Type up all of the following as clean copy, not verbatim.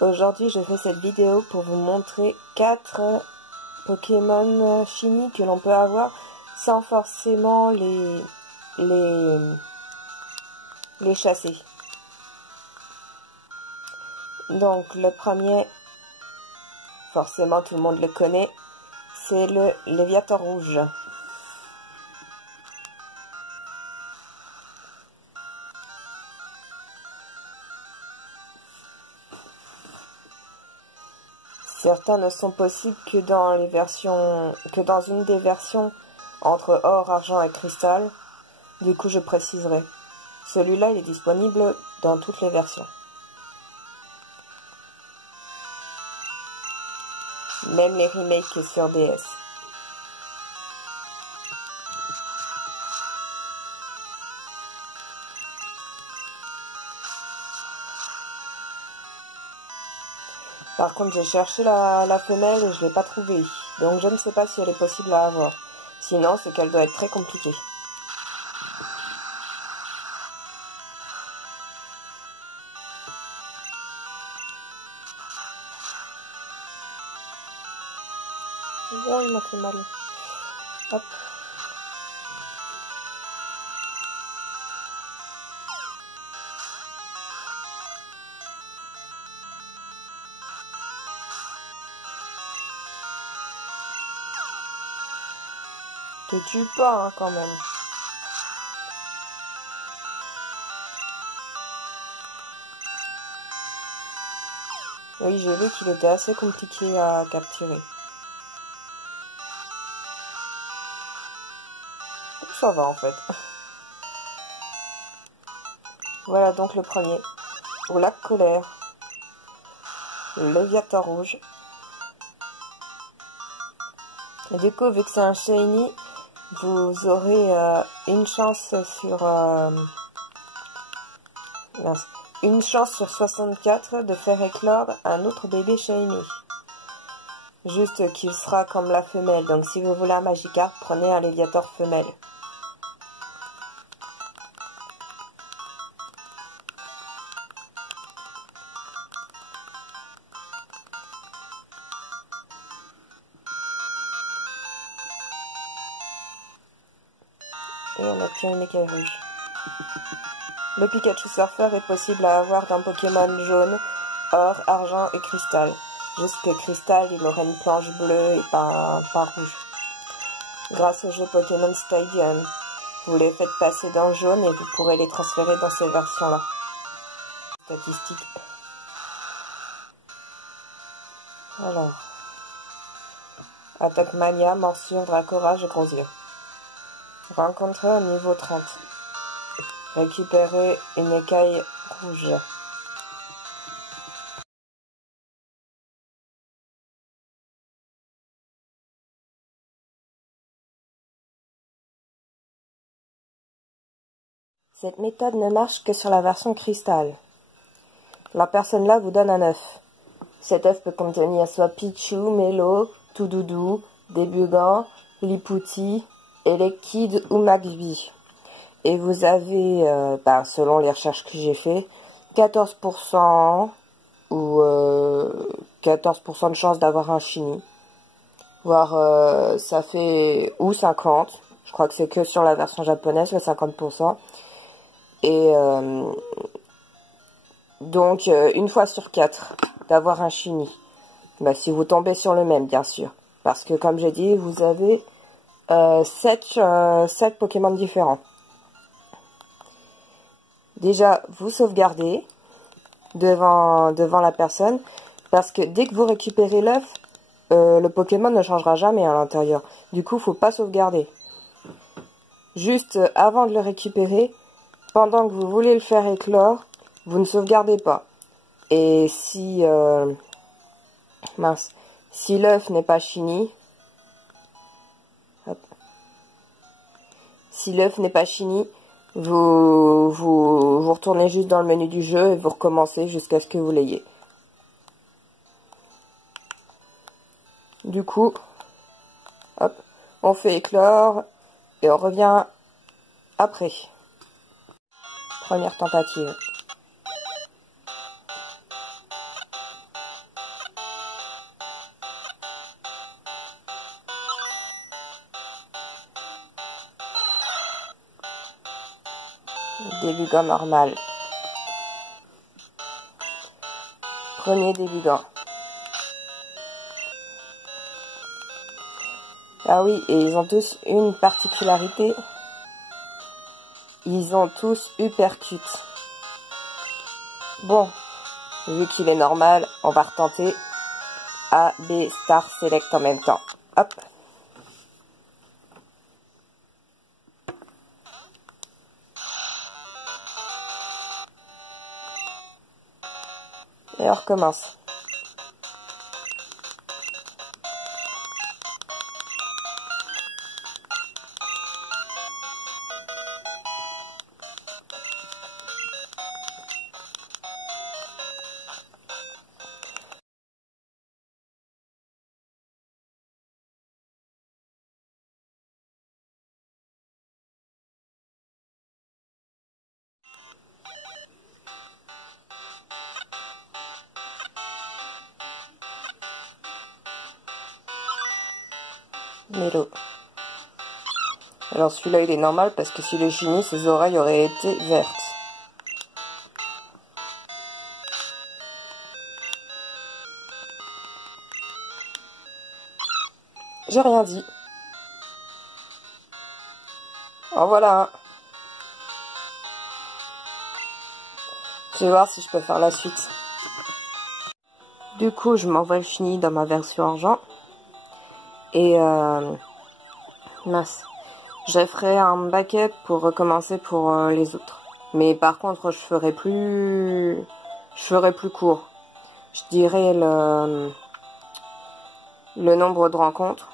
Aujourd'hui, je fais cette vidéo pour vous montrer 4 Pokémon shiny que l'on peut avoir sans forcément les chasser. Donc, le premier, forcément tout le monde le connaît, c'est le Léviator rouge. Certains ne sont possibles que dans une des versions entre or, argent et cristal. Du coup, je préciserai. Celui-là, il est disponible dans toutes les versions. Même les remakes sur DS. Par contre, j'ai cherché la femelle et je l'ai pas trouvée. Donc je ne sais pas si elle est possible à avoir. Sinon, c'est qu'elle doit être très compliquée. Oh, il m'a fait mal. Hop. Te tue pas, hein, quand même. Oui, j'ai vu qu'il était assez compliqué à capturer. Ça va en fait. Voilà donc le premier. Au lac Colère. Le Léviator rouge. Et du coup, vu que c'est un shiny, vous aurez une chance sur... une chance sur 64 de faire éclore un autre bébé shiny. Juste qu'il sera comme la femelle. Donc si vous voulez un Magikarp, prenez un Léviator femelle. Et on obtient une écaille rouge. Le Pikachu Surfer est possible à avoir d'un Pokémon jaune, or, argent et cristal. Juste que cristal, il aurait une planche bleue et pas rouge. Grâce au jeu Pokémon Stadium, vous les faites passer dans le jaune et vous pourrez les transférer dans ces versions-là. Statistiques. Alors. Attaque Mania, Morsure, Dracorage et Gros yeux. Rencontré au niveau 30. Récupérer une écaille rouge. Cette méthode ne marche que sur la version cristal. La personne là vous donne un œuf. Cet œuf peut contenir soit Pichu, Mélo, Toudoudou, Débugan, Lipouti, Elekid ou Magby. Et vous avez, selon les recherches que j'ai fait, 14% ou 14% de chance d'avoir un shiny. Voire ça fait ou 50. Je crois que c'est que sur la version japonaise, le 50%. Et donc, une fois sur 4, d'avoir un shiny. Si vous tombez sur le même, bien sûr. Parce que, comme j'ai dit, vous avez 7 Pokémon différents. Déjà, vous sauvegardez devant la personne. Parce que dès que vous récupérez l'œuf, le Pokémon ne changera jamais à l'intérieur. Du coup, faut pas sauvegarder. Juste avant de le récupérer, pendant que vous voulez le faire éclore, vous ne sauvegardez pas. Et si si l'œuf n'est pas shiny, vous retournez juste dans le menu du jeu et vous recommencez jusqu'à ce que vous l'ayez. Du coup, hop, on fait éclore et on revient après. Première tentative. Débugant normal. Premier débugant. Ah oui, et ils ont tous une particularité. Ils ont tous uppercut. Bon, vu qu'il est normal, on va retenter A, B, Star, Select en même temps. Hop. Et on recommence. Melo. Alors celui-là il est normal parce que s'il est shiny, ses oreilles auraient été vertes. J'ai rien dit. En voilà un. Je vais voir si je peux faire la suite. Du coup, je m'envoie le shiny dans ma version argent. Et mince. Je ferai un backup pour recommencer pour les autres. Mais par contre, je ferai plus court. Je dirais le nombre de rencontres.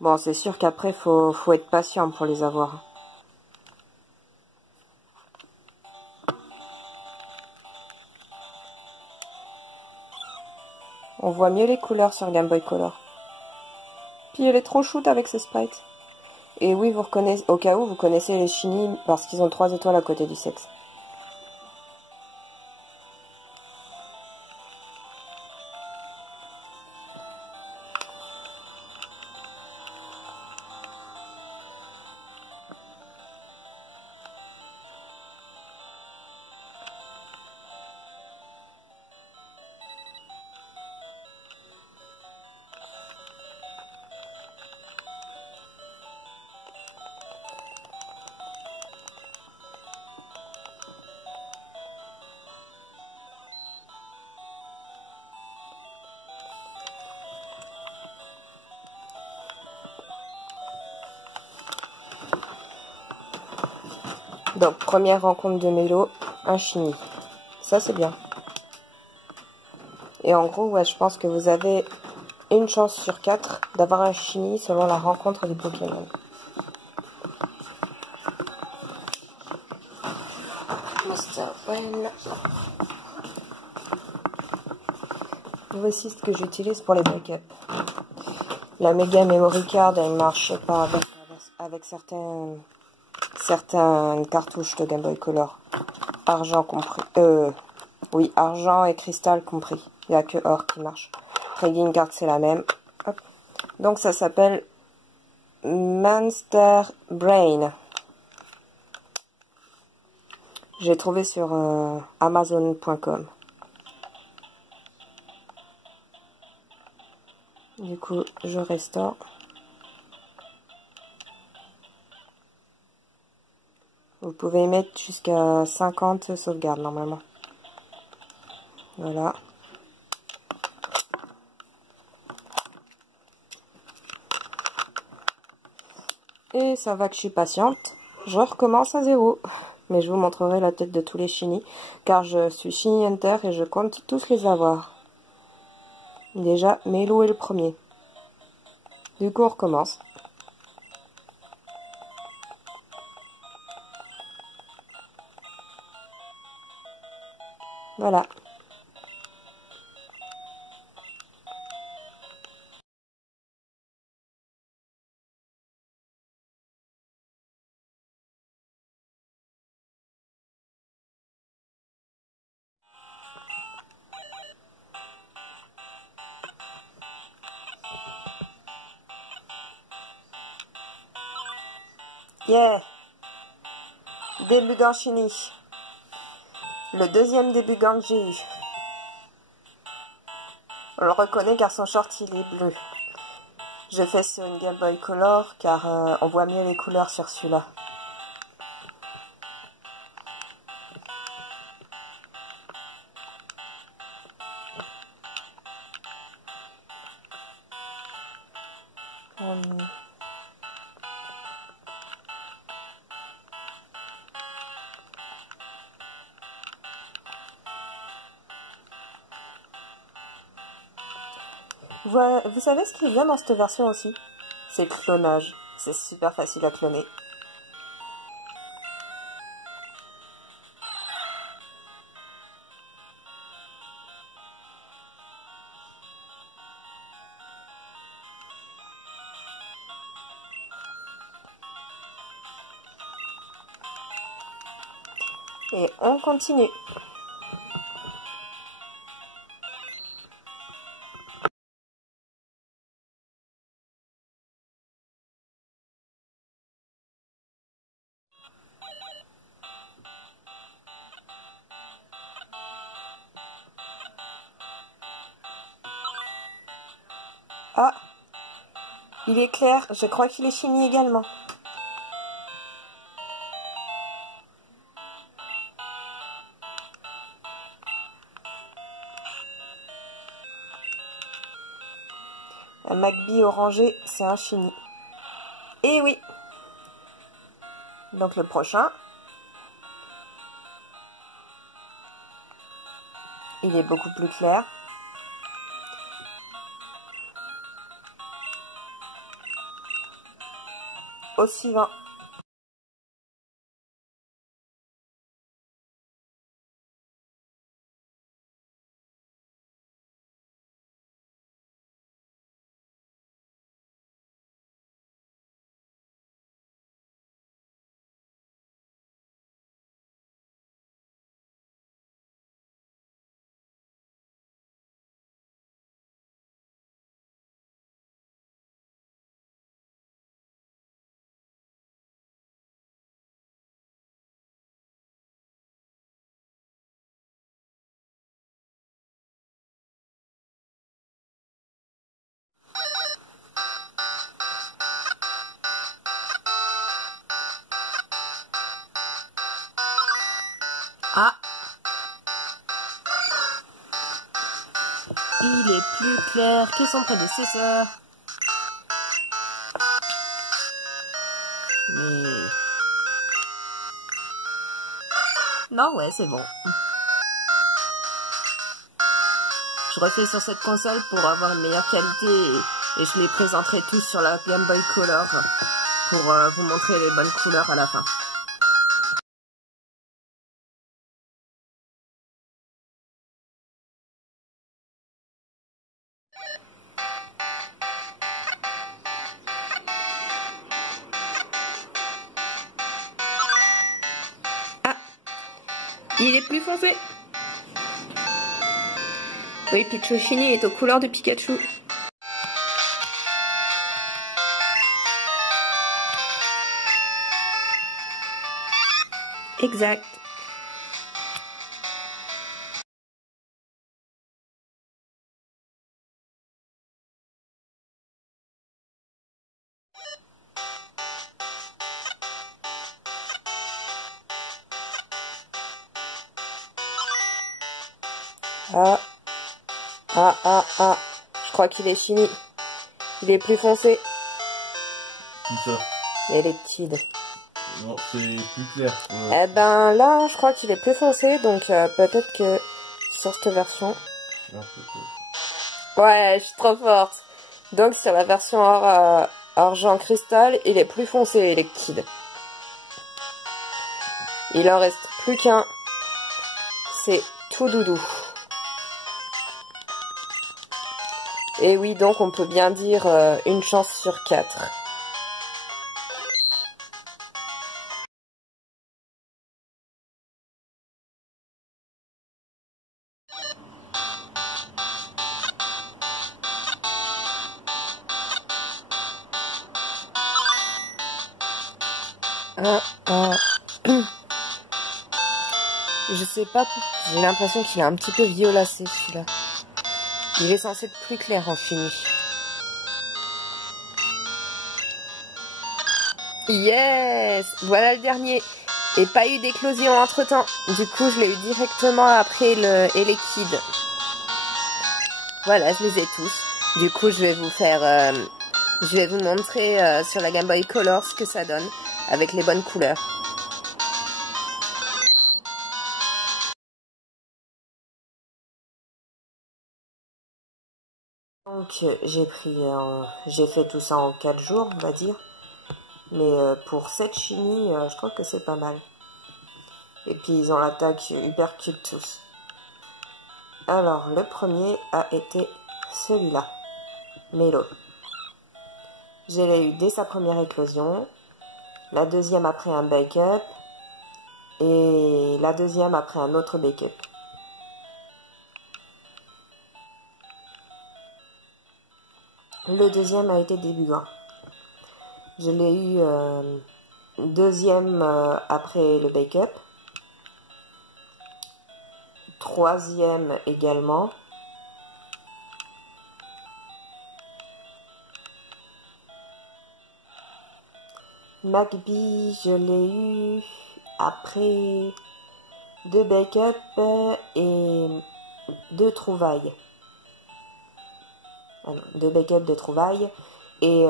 Bon, c'est sûr qu'après, faut être patient pour les avoir. On voit mieux les couleurs sur Game Boy Color. Puis elle est trop shoot avec ses sprites. Et oui, vous reconnaissez, au cas où, vous connaissez les shiny parce qu'ils ont 3 étoiles à côté du sexe. Donc, première rencontre de Melo, un shiny. Ça, c'est bien. Et en gros, ouais, je pense que vous avez une chance sur 4 d'avoir un shiny selon la rencontre du Pokémon. Master Well. Voici ce que j'utilise pour les backups. La Mega Memory Card, elle marche pas avec certaines cartouches de Game Boy Color. Argent compris. Oui, argent et cristal compris. Il n'y a que or qui marche. Trading Card, c'est la même. Hop. Donc ça s'appelle Monster Brain. J'ai trouvé sur Amazon.com. Du coup, je restaure. Vous pouvez mettre jusqu'à 50 sauvegardes normalement. Voilà. Et ça va que je suis patiente. Je recommence à 0. Mais je vous montrerai la tête de tous les shiny. Car je suis shiny hunter et je compte tous les avoir. Déjà, Melo est le premier. Du coup, on recommence. Voilà. Yeah! Débugant Shiny. Le deuxième débugant que j'ai eu. On le reconnaît car son short il est bleu. Je fais sur une Game Boy Color car on voit mieux les couleurs sur celui-là. Vous savez ce qui est bien dans cette version aussi? C'est le clonage. C'est super facile à cloner. Et on continue. Ah, il est clair, je crois qu'il est shiny également. Un Magby orangé, c'est un shiny. Et oui. Donc le prochain. Il est beaucoup plus clair. Au suivant. Ah, il est plus clair que son prédécesseur. Mais... non, ouais, c'est bon. Je refais sur cette console pour avoir une meilleure qualité et je les présenterai tous sur la Game Boy Color pour vous montrer les bonnes couleurs à la fin. Ah, il est plus foncé. Oui, Pichu Shiny est aux couleurs de Pikachu. Exact. Ah. Je crois qu'il est fini. Il est plus foncé. Qui ça? Et les petites. Non, c'est plus clair. Eh ben là, je crois qu'il est plus foncé, donc peut-être que sur cette version... ouais, je suis trop forte. Donc sur la version argent cristal, il est plus foncé, les kids. Il en reste plus qu'un. C'est tout doudou. Et oui, donc on peut bien dire une chance sur 4. Je sais pas, j'ai l'impression qu'il est un petit peu violacé celui-là. Il est censé être plus clair en fini. Yes! Voilà le dernier. Et pas eu d'éclosion entre temps. Du coup, je l'ai eu directement après le Elekid. Voilà, je les ai tous. Du coup, je vais vous faire... je vais vous montrer sur la Game Boy Color ce que ça donne avec les bonnes couleurs. Donc j'ai fait tout ça en 4 jours, on va dire. Mais pour 7 chinis, je crois que c'est pas mal. Et puis ils ont l'attaque hyper cute tous. Alors le premier a été celui-là, Mélo. Je l'ai eu dès sa première éclosion, la deuxième après un bake-up, et la deuxième après un autre bake-up. Le deuxième a été débugant. Je l'ai eu deuxième après le bake-up, troisième également, Magby, je l'ai eu après 2 bake-up et 2 trouvailles. Ah non, 2 bake-up, 2 trouvailles et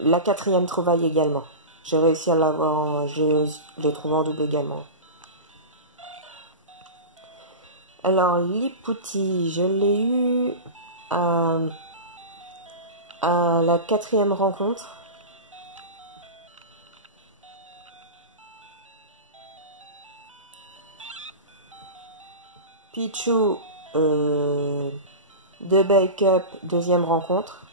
la quatrième trouvaille également. J'ai réussi à l'avoir, je l'ai trouvé en double également. Alors, Lipouti, je l'ai eu à la quatrième rencontre. Pichou, 2 bake-up, deuxième rencontre.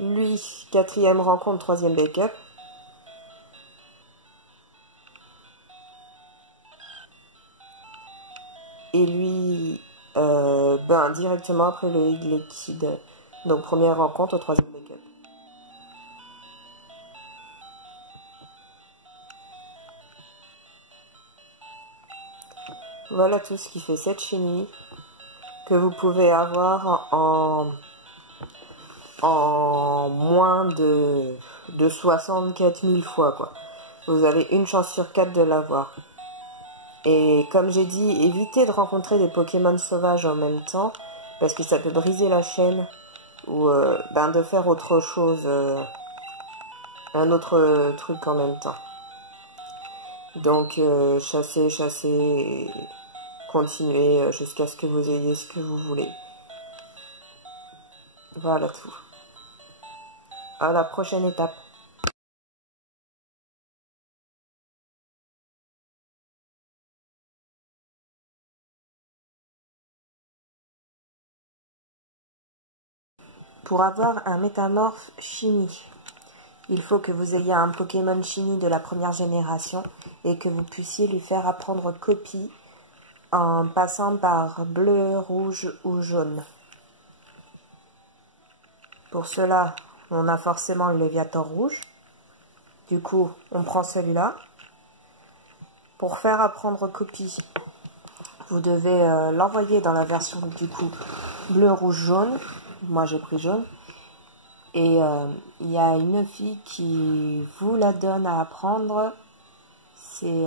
Lui, quatrième rencontre, troisième bake-up. Et lui, directement après le liquide. Donc première rencontre au troisième bake-up. Voilà tout ce qui fait cette chenille que vous pouvez avoir en moins de 64 000 fois, quoi. Vous avez une chance sur 4 de l'avoir. Et comme j'ai dit, évitez de rencontrer des Pokémon sauvages en même temps, parce que ça peut briser la chaîne, ou de faire autre chose, un autre truc en même temps. Donc chassez, et continuez jusqu'à ce que vous ayez ce que vous voulez. Voilà tout. À la prochaine étape. Pour avoir un métamorphe Shiny, il faut que vous ayez un Pokémon Shiny de la première génération et que vous puissiez lui faire apprendre copie en passant par bleu, rouge ou jaune. Pour cela, on a forcément le Léviator rouge. Du coup, on prend celui-là. Pour faire apprendre copie, vous devez l'envoyer dans la version du coup bleu, rouge, jaune. Moi j'ai pris jaune. Et il y a une fille qui vous la donne à apprendre. C'est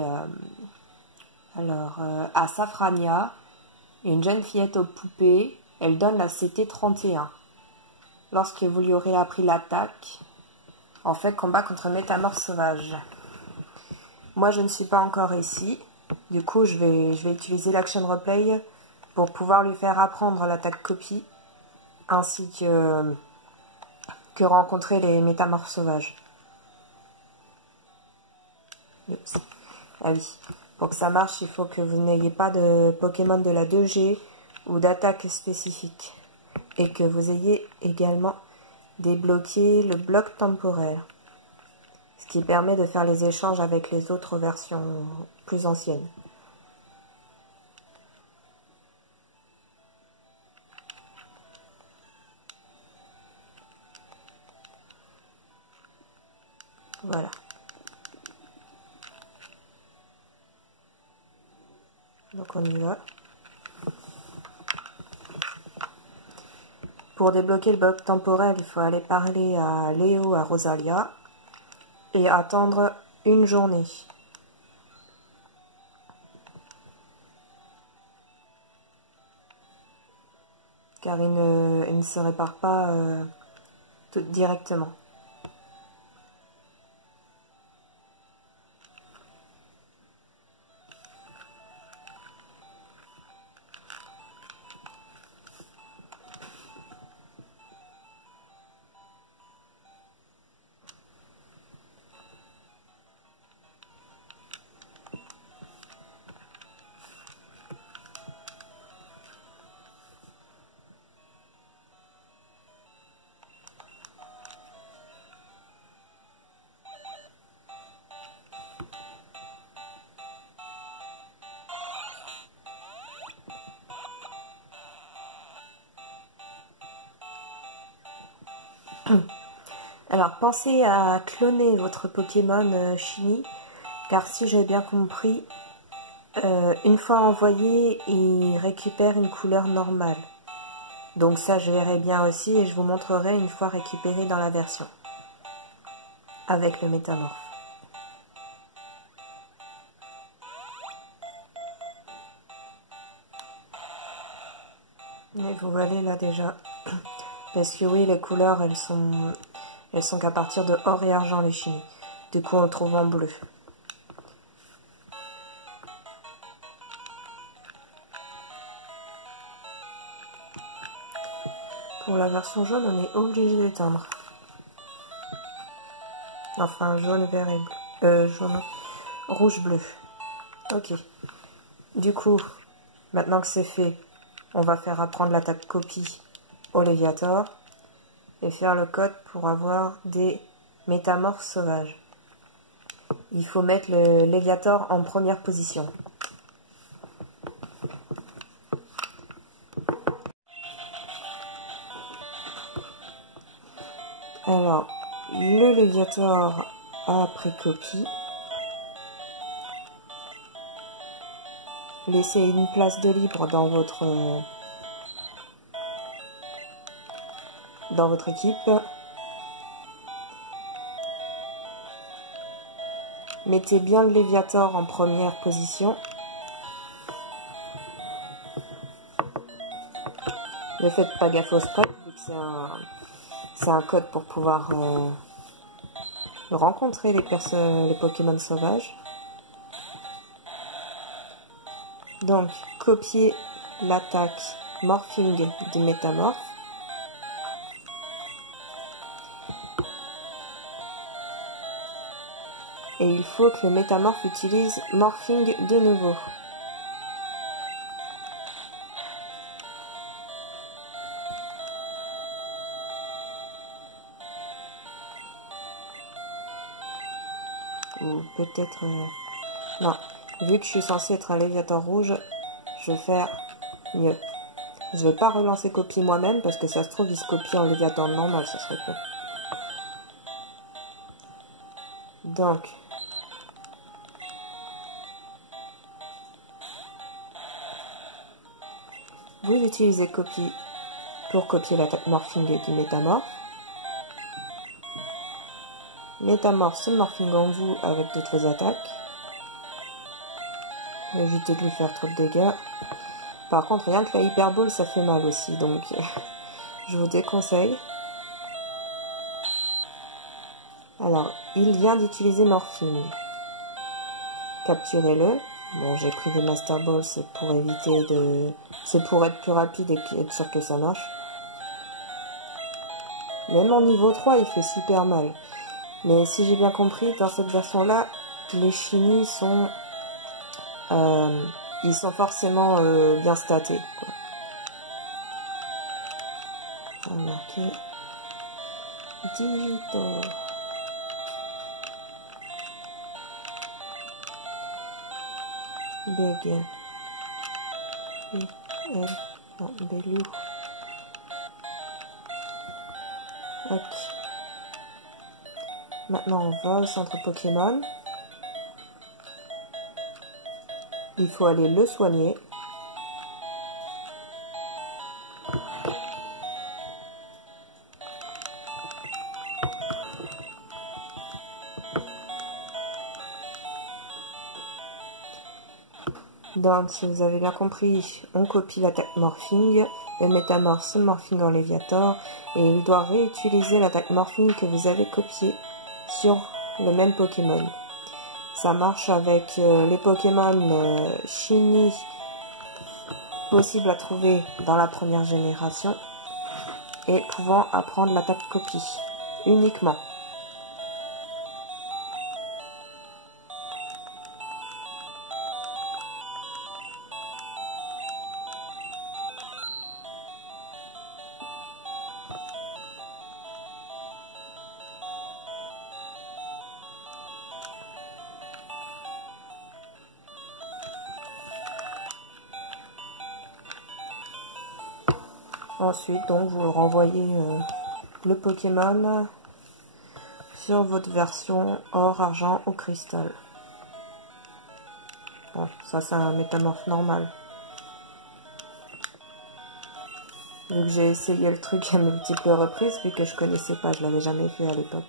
à Safrania, une jeune fillette aux poupées. Elle donne la CT31. Lorsque vous lui aurez appris l'attaque, en fait combat contre métamorphe sauvage. Moi je ne suis pas encore ici. Du coup je vais utiliser l'action replay pour pouvoir lui faire apprendre l'attaque copie ainsi que rencontrer les métamorphes sauvages. Oups. Ah oui, pour que ça marche, il faut que vous n'ayez pas de Pokémon de la 2G ou d'attaque spécifique. Et que vous ayez également débloqué le bloc temporaire. Ce qui permet de faire les échanges avec les autres versions plus anciennes. Voilà. Donc on y va. Pour débloquer le bug temporel, il faut aller parler à Léo, à Rosalia, et attendre une journée. Car il ne se répare pas tout directement. Alors pensez à cloner votre Pokémon Shiny, car si j'ai bien compris, une fois envoyé, il récupère une couleur normale. Donc ça je verrai bien aussi et je vous montrerai une fois récupéré dans la version, avec le métamorphe. Et vous voyez là déjà, parce que oui, les couleurs elles sont qu'à partir de or et argent les Shiny. Du coup on le trouve en bleu. Pour la version jaune, on est obligé d'éteindre. Enfin, jaune, vert et bleu. Jaune, rouge, bleu. Ok. Du coup, maintenant que c'est fait, on va faire apprendre l'attaque copie au Léviator et faire le code pour avoir des métamorphes sauvages. Il faut mettre le Léviator en première position. Alors, le Léviator a pris copie. Laissez une place de libre dans votre équipe. Mettez bien le Léviator en première position. Ne faites pas gaffe au sprite, vu que c'est un code pour pouvoir rencontrer les Pokémon sauvages. Donc, copier l'attaque morphing du métamorphe. Et il faut que le métamorphe utilise morphing de nouveau. Ou peut-être... Non, vu que je suis censée être un Léviator rouge, je vais faire mieux. Je vais pas relancer copie moi-même parce que ça se trouve il se copie en Léviator normal, ça serait cool. Donc, vous utilisez copie pour copier l'attaque morphing du métamorphe. Métamorphe se morphing en vous avec d'autres attaques. Évitez de lui faire trop de dégâts. Par contre, rien que la hyperbole, ça fait mal aussi, donc je vous déconseille. Alors, il vient d'utiliser morphing. Capturez-le. Bon, j'ai pris des Master Balls pour éviter de... C'est pour être plus rapide et être sûr que ça marche. Même en niveau 3, il fait super mal. Mais si j'ai bien compris, dans cette version-là, les Shiny sont... ils sont forcément bien statés, quoi. Ça va marquer... Digitor. Bug. Non, Belou. Ok. Maintenant, on va au centre Pokémon. Il faut aller le soigner. Donc, si vous avez bien compris, on copie l'attaque Morphing, le métamorphe se morphine dans Léviator, et il doit réutiliser l'attaque Morphing que vous avez copiée sur le même Pokémon. Ça marche avec les Pokémon Shiny possibles à trouver dans la première génération et pouvant apprendre l'attaque copie uniquement. Ensuite, donc, vous renvoyez le Pokémon sur votre version or, argent ou cristal. Bon, ça c'est un métamorphe normal. Vu que j'ai essayé le truc à multiples reprises, vu que je connaissais pas, je l'avais jamais fait à l'époque.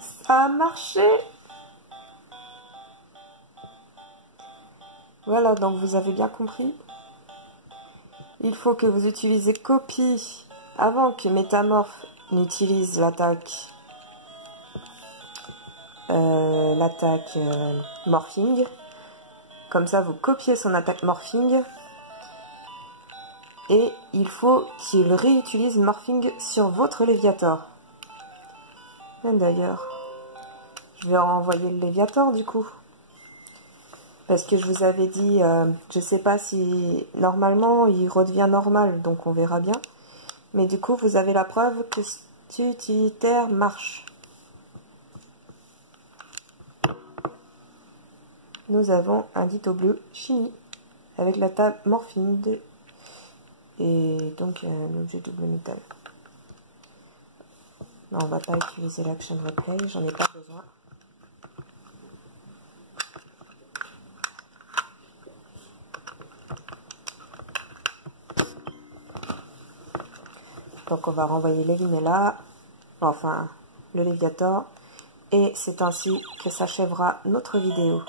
Ça a marché! Voilà, donc vous avez bien compris. Il faut que vous utilisez copie avant que Métamorphe n'utilise l'attaque Morphing. Comme ça, vous copiez son attaque Morphing. Et il faut qu'il réutilise Morphing sur votre Léviator. D'ailleurs, je vais renvoyer le Léviator du coup. Parce que je vous avais dit, je sais pas si normalement il redevient normal, donc on verra bien. Mais du coup, vous avez la preuve que cet utilitaire marche. Nous avons un Ditto bleu Shiny avec la table Morphing et donc un objet double métal. Non, on va pas utiliser l'action replay, j'en ai pas besoin. Donc on va renvoyer Lévinella, enfin le Léviator, et c'est ainsi que s'achèvera notre vidéo.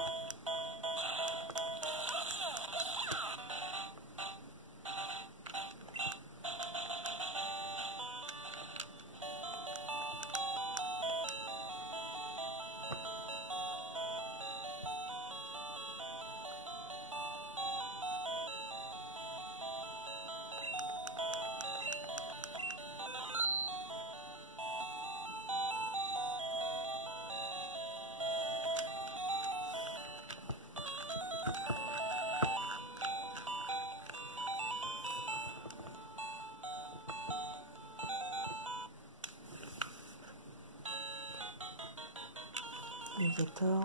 Léviator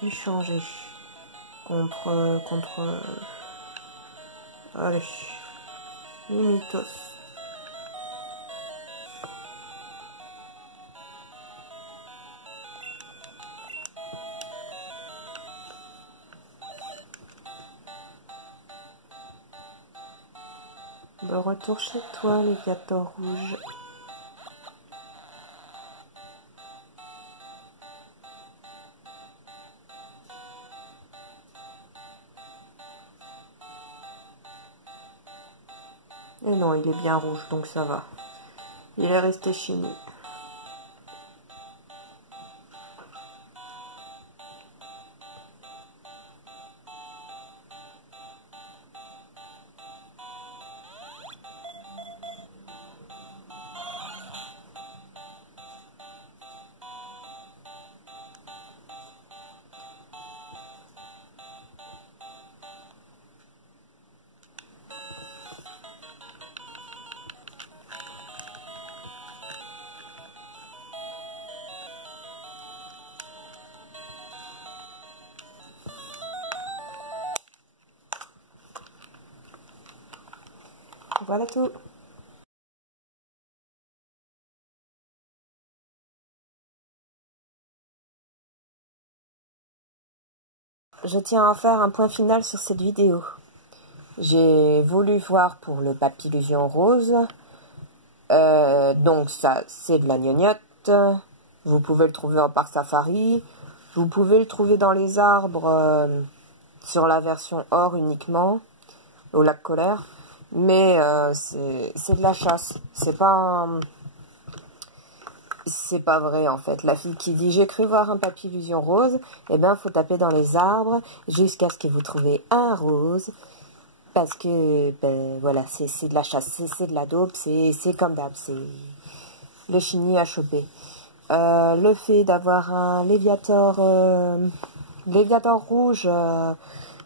échangé contre allez, Mimitos. De retour chez toi, Léviator rouge. Et non, il est bien rouge, donc ça va. Il est resté Shiny. Voilà tout. Je tiens à faire un point final sur cette vidéo. J'ai voulu voir pour le papillusion rose. Donc ça, c'est de la gnognotte. Vous pouvez le trouver en parc safari. Vous pouvez le trouver dans les arbres sur la version or uniquement, au lac Colère. Mais c'est de la chasse. C'est pas vrai en fait. La fille qui dit j'ai cru voir un papillusion rose, eh bien faut taper dans les arbres jusqu'à ce que vous trouviez un rose. Parce que, ben voilà, c'est de la chasse, c'est de la dope, c'est comme d'hab, c'est le chenille à choper. Le fait d'avoir un léviator rouge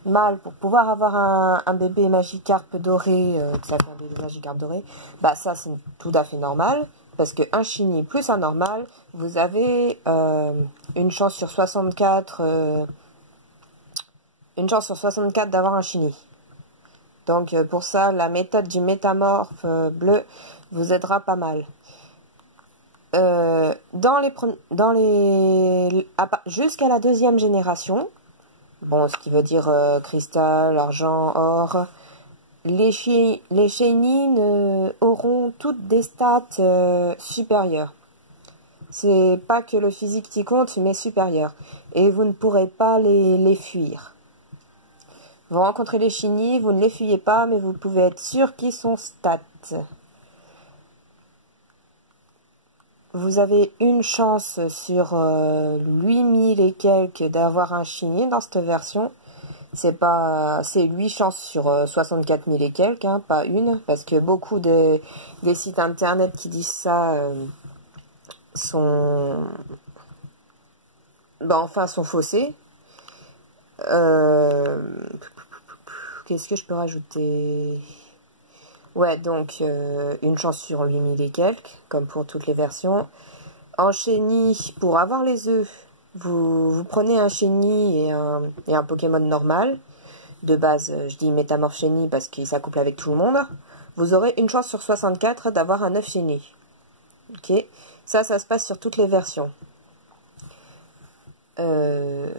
mâle pour pouvoir avoir un bébé magicarpe doré, que ça fait un bébé magicarpe doré, bah ça c'est tout à fait normal. Parce qu'un chenille plus un normal, vous avez une chance sur 64, d'avoir un chenille. Donc pour ça, la méthode du métamorphe bleu vous aidera pas mal. Jusqu'à la deuxième génération, bon, ce qui veut dire cristal, argent, or, les chenilles auront toutes des stats supérieures. C'est pas que le physique qui compte, mais supérieur. Et vous ne pourrez pas les fuir. Vous rencontrez les chenilles, vous ne les fuyez pas, mais vous pouvez être sûr qu'ils sont stats. Vous avez une chance sur 8000 et quelques d'avoir un chenille dans cette version. C'est 8 chances sur 64 000 et quelques, hein, pas une, parce que beaucoup des sites internet qui disent ça sont faussés. Qu'est-ce que je peux rajouter? Ouais, donc une chance sur 8000 et quelques, comme pour toutes les versions. En chenille, pour avoir les œufs, vous prenez un chenille et un Pokémon normal. De base, je dis métamorphe chenille parce qu'il s'accouple avec tout le monde. Vous aurez une chance sur 64 d'avoir un œuf chenille. Ok, ça se passe sur toutes les versions. Il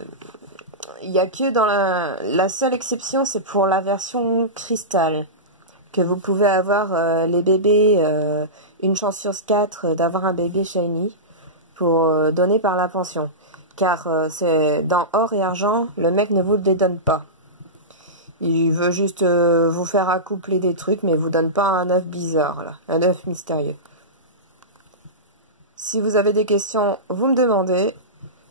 n'y a que dans la seule exception, c'est pour la version cristal, que vous pouvez avoir les bébés, une chance sur 4 d'avoir un bébé shiny pour donner par la pension. Car c'est dans or et argent, le mec ne vous le dédonne pas. Il veut juste vous faire accoupler des trucs, mais il vous donne pas un œuf bizarre, là, un œuf mystérieux. Si vous avez des questions, vous me demandez.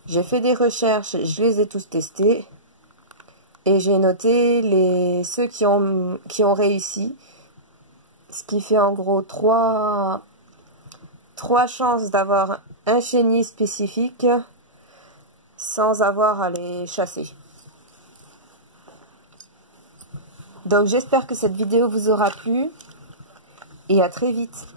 J'ai fait des recherches, je les ai tous testés. Et j'ai noté ceux qui ont réussi. Ce qui fait en gros 3 chances d'avoir un chenille spécifique sans avoir à les chasser. Donc j'espère que cette vidéo vous aura plu et à très vite.